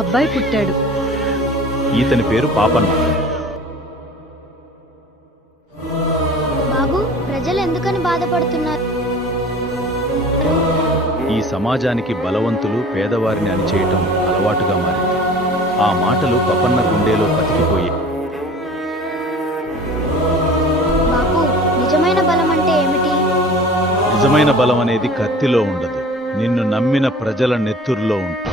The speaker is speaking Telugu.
అబ్బాయి పుట్టాడు. ఈతని పేరు పాపన్న. బాబు, ప్రజలు ఎందుకని బాధపడుతున్నారు? ఈ సమాజానికి బలవంతులు పేదవారిని అణిచేయటం అలవాటుగా మారింది. ఆ మాటలు పపన్న గుండెలో బతికిపోయి. బాబు, నిజమైన బలం అంటే ఏమిటి? నిజమైన బలం అనేది కత్తిలో ఉండదు, నిన్ను నమ్మిన ప్రజల నెత్తురులో ఉంటుంది.